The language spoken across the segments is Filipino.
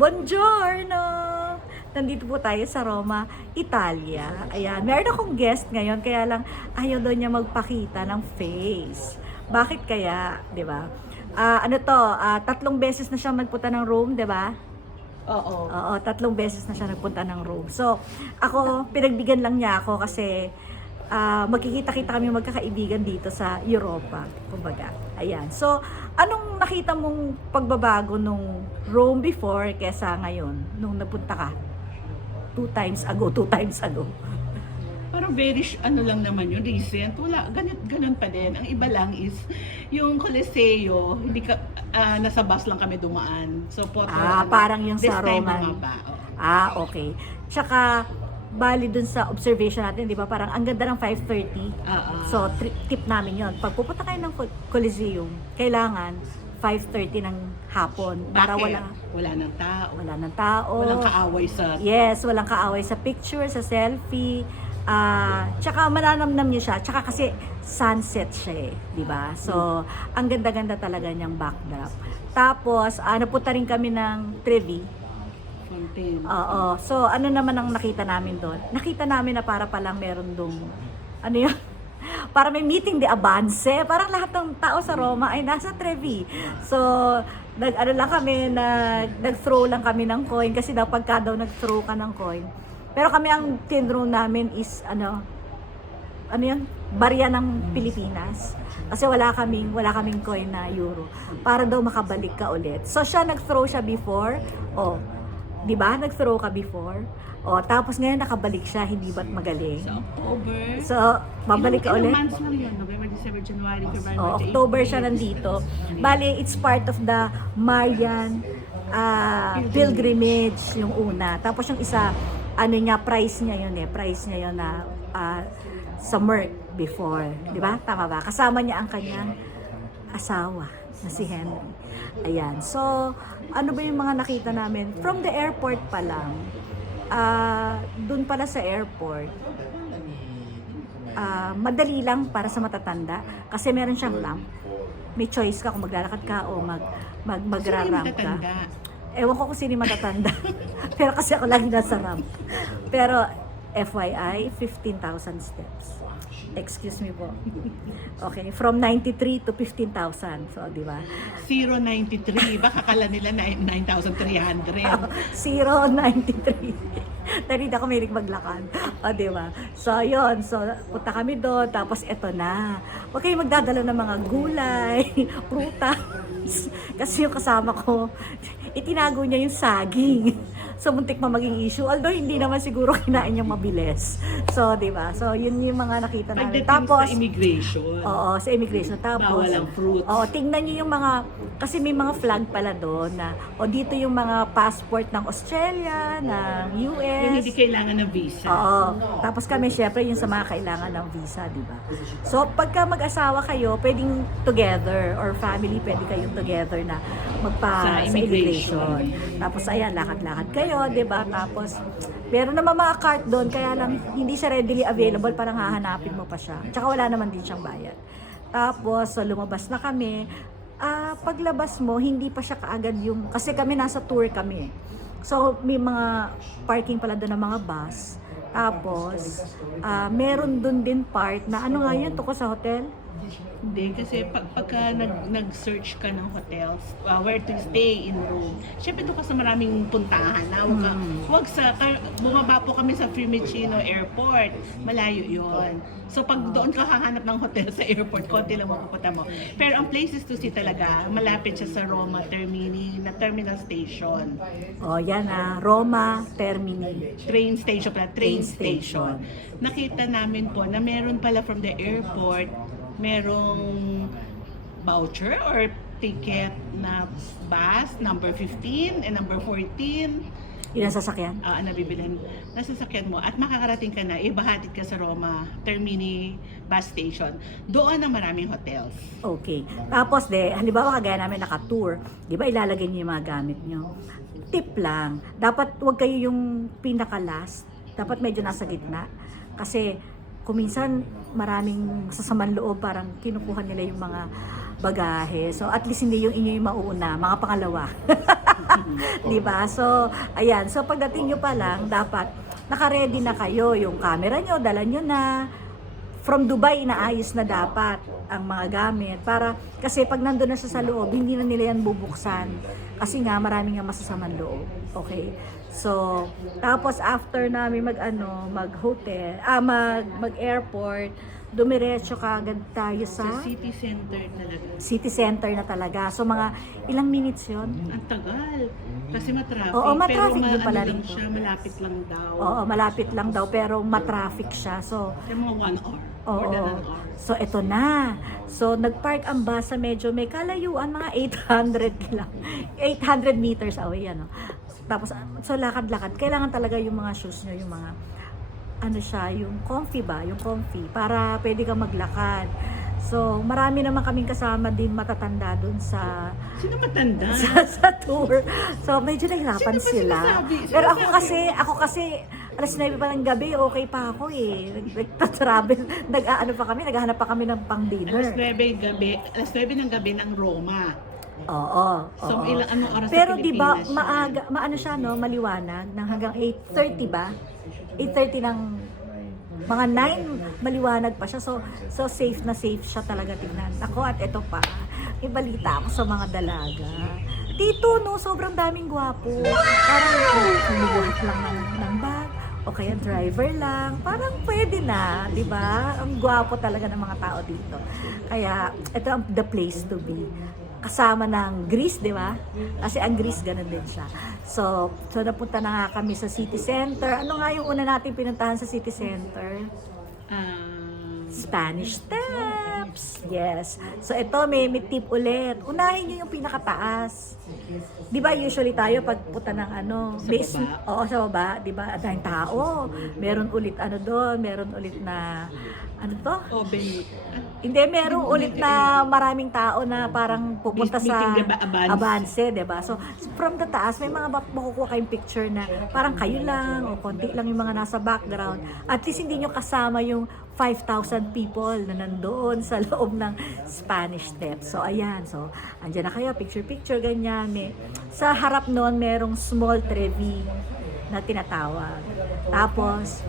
Buongiorno! Nandito po tayo sa Roma, Italia. Ayan, meron akong guest ngayon, kaya lang ayaw daw niya magpakita ng face. Bakit kaya, di ba? Tatlong beses na siyang nagpunta ng Rome, di ba? Oo. Oo, tatlong beses na siya nagpunta ng Rome. So, ako, pinagbigyan lang niya ako kasi magkikita-kita kami magkakaibigan dito sa Europa, kumbaga. Ayan. So, anong nakita mong pagbabago nung Rome before kesa ngayon, nung napunta ka? 2 times ago. Parang very, lang naman yun, recent. Wala, ganun pa din. Ang iba lang is, yung Coliseo, hindi ka, nasa bus lang kami dumaan. So, Parang yung this sa time Roman. mga ba. Okay. Tsaka, bali dun sa observation natin, di ba? Parang ang ganda ng 5:30. So, tip namin yon. Pag pupunta kayo ng Coliseum, kailangan 5:30 ng hapon. Para Bakit? Wala ng tao. Wala ng tao. Walang kaaway sa... Yes, walang kaaway sa picture, sa selfie. Tsaka mananamnam niyo siya. Tsaka kasi sunset siya eh, di ba? So, ang ganda-ganda talaga niyang backdrop. Tapos, napunta rin kami ng Trevi. Fountain. Oo. So, ano naman ang nakita namin doon? Nakita namin na para palang meron dong, ano yun? Para may meeting de avance. Parang lahat ng tao sa Roma ay nasa Trevi. So, nag-throw lang kami ng coin kasi daw pagka daw nag-throw ka ng coin. Pero kami ang tinrow namin is ano yan? Barya ng Pilipinas. Kasi wala kaming coin na euro. Para daw makabalik ka ulit. So, nag-throw siya before. Di ba? Nag-throw ka before. Tapos ngayon nakabalik siya, hindi ba't magaling? Sa October. So, babalik ka ulit? Ilang months lang yun? November, December, January, February, March, October April, siya nandito. Bali, it's part of the Marian pilgrimage, yung una. Tapos yung isa, price niya yun na sa Merck before. Di ba? Tama ba? Kasama niya ang kanyang asawa na si Henry. Ayan. So, ano ba yung mga nakita namin? From the airport pa lang, dun pala sa airport, madali lang para sa matatanda kasi meron siyang ramp. May choice ka kung maglalakad ka o magra-ramp ka. Ewan ko kung sino yung matatanda. Pero kasi ako lagi nasa ramp. Pero FYI, 15,000 steps. Excuse me po. Okay, from 93 to 15,000. So, di ba? 093. Baka kala nila 9,300. 093. Dahil ako may maglakad. Di ba? So, yun. So, punta kami doon. Tapos, eto na. Huwag kayong magdadala ng mga gulay, prutas. Kasi yung kasama ko, itinago niya yung saging. So, muntik maging issue. Although, hindi naman siguro kinain niyang mabilis. So, di ba? So, yun yung mga nakita namin. Tapos, sa immigration. Oo, sa immigration. Tapos, bawal ang fruits. Oo, tingnan niyo yung mga, kasi may mga flag pala doon na, dito yung mga passport ng Australia, ng US. Yung hindi kailangan ng visa. Oo. Tapos kami, syempre, yung sa mga kailangan ng visa, di ba? So, pagka mag-asawa kayo, pwedeng together, or family, pwede kayong together na sa immigration. Tapos, ayan, lakad-lakad kayo, di ba? Tapos, meron naman mga cart doon, kaya lang, hindi siya readily available, parang hahanapin mo pa siya. Tsaka wala naman din siyang bayad. Tapos, so, lumabas na kami. Paglabas mo, hindi pa siya kaagad yung, kasi kami nasa tour kami. So, may mga parking pala doon ng mga bus. Tapos, meron doon din part na, ano nga yun, tungkol sa hotel? Hindi, kasi pagka nag-search ka ng hotels, where to stay in Rome, syempre doon ka sa maraming puntahan na bumaba po kami sa Fiumicino Airport, malayo yon. So pag doon ka hahanap ng hotel sa airport, konti lang mapupunta mo. Pero ang places to see talaga, malapit siya sa Roma Termini, na terminal station. Yan Roma Termini. Train station. Nakita namin po na meron pala from the airport, merong voucher or ticket na bus, number 15 and number 14. Yun ang sasakyan? Nabibilhan. Nasa sasakyan mo at makakarating ka na, ibahatid ka sa Roma Termini bus station. Doon ang maraming hotels. Okay. Tapos halimbawa kagaya namin naka-tour, di ba ilalagay niyo yung mga gamit niyo? Tip lang, dapat wag kayo yung pinaka-last. Dapat medyo nasa gitna. Kasi kuminsan maraming sasamang loob, parang kinukuha nila yung mga bagahe. So at least hindi yung inyo yung mauuna, mga pangalawa. Di ba? So, ayan. So, pagdating nyo pa lang, dapat naka-ready na kayo. Yung camera nyo, dala nyo na. From Dubai, inaayos na dapat ang mga gamit. Kasi pag nandun na siya sa loob, hindi na nila yan bubuksan. Kasi nga, marami nga masasamang loob. Okay? So, tapos after namin mag-airport, dumiretso kagad tayo Sa sa city center talaga. city center na talaga. So, mga ilang minutes yon? Ang tagal. Kasi matraffic. Oo, matraffic din pala lang rito. siya, malapit lang daw. Oo, malapit lang daw, pero matraffic siya. So, Yung mga 1 hour. oo. More than an hour. So, eto na. So, nagpark ang bus sa medyo may kalayuan, mga 800 lang. 800 meters away, ano. Tapos, so lakad-lakad. Kailangan talaga yung mga shoes nyo, yung mga, yung comfy ba? Yung comfy. Para pwede kang maglakad. So, marami naman kaming kasama din matatanda dun sa Sino matanda? sa tour. So, medyo nahirapan Sino ba sila. sinasabi? Pero ako kasi, alas 9 pa ng gabi, okay pa ako eh. Nag-travel, naghahanap pa kami ng pang-dinner. Alas 9 ng gabi ng Roma. Oo. So, oo. anong oras Pero sa di ba Pilipinas? maaga, maliwanag ng hanggang 8:30 ba? 8:30 ng mga 9 maliwanag pa siya. So safe na safe siya talaga tingnan. Ako at ito pa, ibalita ako sa mga dalaga. Dito no, sobrang daming gwapo. Parang humubuhat lang ng bag o kaya driver lang. Parang pwede na, di ba? Ang gwapo talaga ng mga tao dito. Kaya ito ang the place to be. Kasama ng Greece, di ba? Kasi ang Greece, ganun din siya. So napunta na nga kami sa city center. Ano nga yung una natin pinuntahan sa city center? Spanish Steps. Yes. So ito, may tip ulit. Unahin nyo yung pinakataas. Di ba usually tayo pag punta ng Sa baba? Oo, sa baba. Di ba? At dahil tao. Meron ulit doon. Meron ulit na, Open. Hindi, meron ulit na maraming tao na parang pupunta sa Meeting, diba, Avance, diba? So, from the taas, may mga makukuha kayong picture na parang kayo lang o konti lang yung mga nasa background. At least hindi nyo kasama yung 5,000 people na nandoon sa loob ng Spanish Steps. So, ayan. So, andyan na kayo, picture-picture, ganyan. Sa harap noon, merong small trevi na tinatawag. Tapos,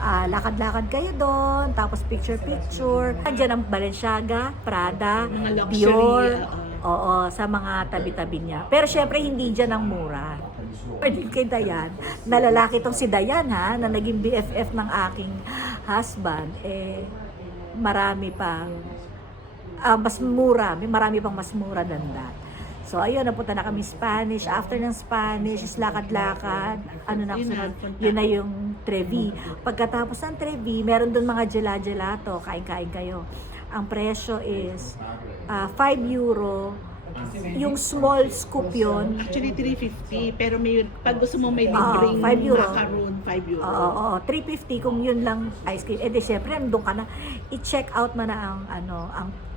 lakad-lakad kayo doon, tapos picture-picture. Andiyan ang Balenciaga, Prada, Mga luxury, Dior, oo, sa mga tabi-tabi niya. Pero syempre, hindi dyan ang mura. Pwede kay Dayan, na lalaki tong si Dayan ha, na naging BFF ng aking husband, marami pang, mas mura, marami pang mas mura than that. So, ayun, napunta na kami Spanish. After ng Spanish, is lakad-lakad. Yun na yung Trevi. Pagkatapos ng Trevi, meron doon mga gelato. Kain-kain kayo. Ang presyo is 5 euro. Yung small scoop yun. Actually, 350. Pero pag gusto mo may libreng 5 euro. macaroon, 5 euro. Oo, 350 kung yun lang ice cream. Eh di syempre, nandun ka na. I-check out mo na ang ano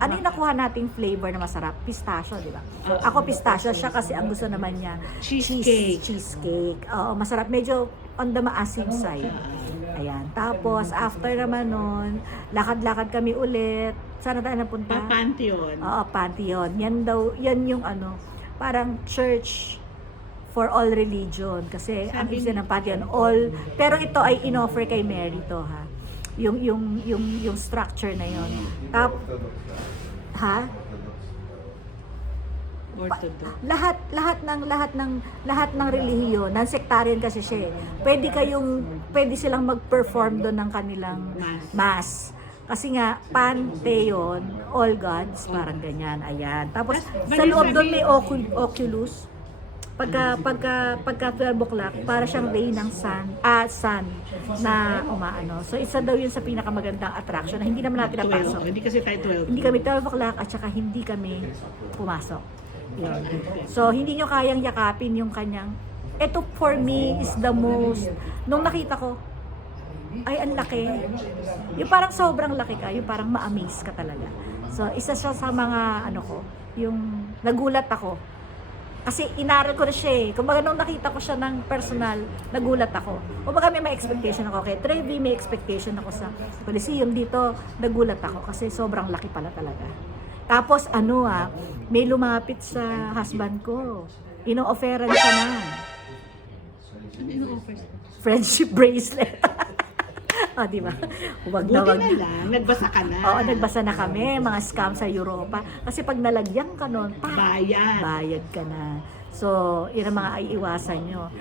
yung nakuha nating flavor na masarap? Pistachio, di ba? Ako pistachio, siya kasi ang gusto naman niya. Cheesecake. Cheesecake. Oo, masarap. Medyo on the maasim side. Ayan. Tapos, after naman nun, lakad-lakad kami ulit. Saan na tayo napunta? Pantheon. Oo, Pantheon. Yan yung parang church for all religion. Kasi ang Sabi ibig ng Pantheon, all. Pero ito ay in-offer kay Mary to, ha? Yung structure na yon. Orthodox. Lahat ng relihiyon, non-sectarian kasi siya. Pwede silang mag-perform doon ng kanilang mass. Kasi nga, Pantheon, all gods, parang ganyan. Ayan. Tapos, sa loob doon may Oculus. Pagka 12 o'clock, para siyang ray ng sun na umaano. So, isa daw yun sa pinakamagandang attraction na hindi naman natin napasok. Hindi kasi tayo 12. Hindi kami 12 o'clock at saka hindi kami pumasok. Yun. So, hindi nyo kayang yakapin yung kanyang, ito for me is the most, nung nakita ko, ay ang laki. Yung parang sobrang laki ka, yung parang ma-amaze ka talaga. So, isa siya sa mga, yung nagulat ako. Kasi inaral ko na siya eh. Kumbaga nung nakita ko siya ng personal, nagulat ako. Kumbaga may expectation ako kay Trevi, may expectation ako sa Coliseum. Dito, nagulat ako kasi sobrang laki pala talaga. Tapos may lumapit sa husband ko. ino-offeran ka na. Ano yung offers? Friendship bracelet. O, di ba? Huwag na, Buti wag. na lang, nagbasa ka na. Oo, nagbasa na kami, mga scam sa Europa. Kasi pag nalagyan ka nun, bayad ka na. So, yun ang mga iiwasan nyo.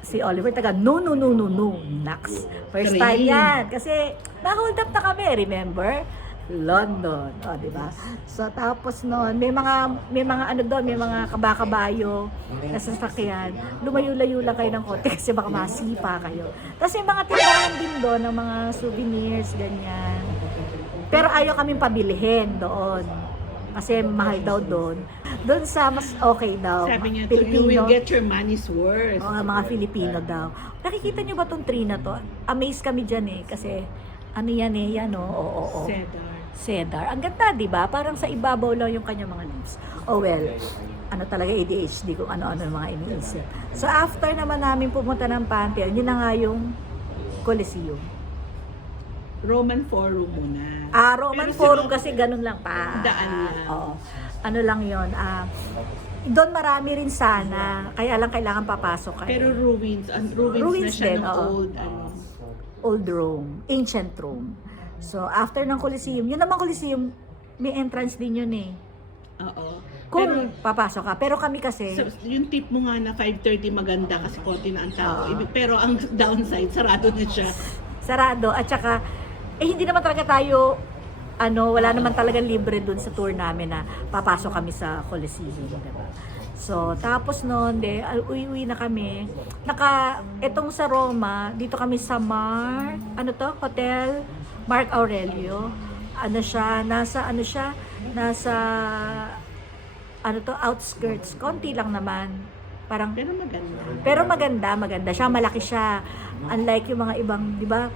Si Oliver taga, no, Nax. First time yan. Kasi, na-hold up na kami, remember? London, o, di ba? So, tapos noon, may mga ano doon, may mga kabakabayo na sasakyan. Lumayo-layo lang kayo ng konti kasi baka masipa kayo. Tapos may mga tindahan din doon ng mga souvenirs, ganyan. Pero ayaw kaming pabilihin doon. Kasi mahal daw doon. Doon sa mas okay daw. Sabi niya, you will get your money's worth. Oo, mga Filipino daw. Nakikita niyo ba tong tree na to? Amazed kami dyan eh. Kasi ano yan eh, yan o. Oo. Cedar. Ang ganda, di ba? Parang sa ibabaw lang yung kanyang mga leaves. Oh well, ano talaga ADHD kung ano-ano yung mga iniisip. So after naman namin pumunta ng Pantheon, yun na nga yung Coliseum. Roman Forum muna. Roman Pero Forum kasi ganun lang pa. Daan lang. Oo. Ano lang yun. Doon marami rin sana. Kaya lang kailangan papasok kayo. Pero ruins na siya din, ng oo. Old Rome. Ancient Rome. So, after ng Coliseum, yun naman Coliseum, may entrance din yun eh. Oo. Kung papasok ka. Pero kami kasi, Yung tip mo nga na 5:30 maganda kasi konti na ang tao. Pero ang downside, sarado na siya. sarado. At saka, hindi naman talaga tayo, wala naman talagang libre dun sa tour namin na papasok kami sa Coliseum. Diba? So, tapos noon, uwi na kami. Etong sa Roma, dito kami sa Hotel Mark Aurelio. Nasa outskirts. Konti lang naman. Parang, pero maganda siya. Malaki siya. Unlike yung mga ibang, di ba?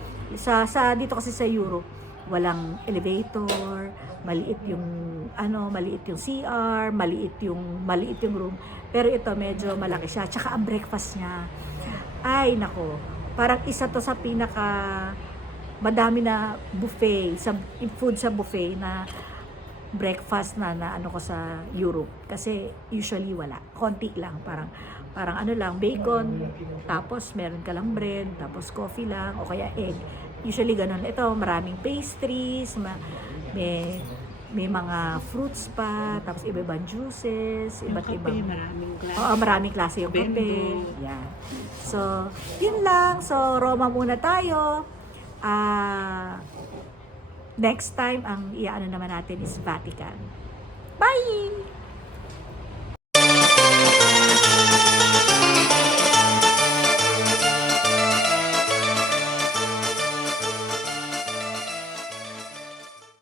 Dito kasi sa Europe, walang elevator, maliit yung CR, maliit yung room. Pero ito medyo malaki siya. Tsaka ang breakfast niya. Ay nako, parang isa to sa madami na buffet, food sa buffet na breakfast na ko sa Europe. Kasi usually wala. Konti lang, parang bacon, tapos meron ka lang bread, tapos coffee lang, o kaya egg. Usually ganun. Ito, maraming pastries, may mga fruits pa, tapos iba-ibang juices, iba't ibang. Maraming klase. Oo, maraming klase yung kape. Yan. So, yun lang. So, Roma muna tayo. Next time, ang iaano naman natin is Vatican. Bye!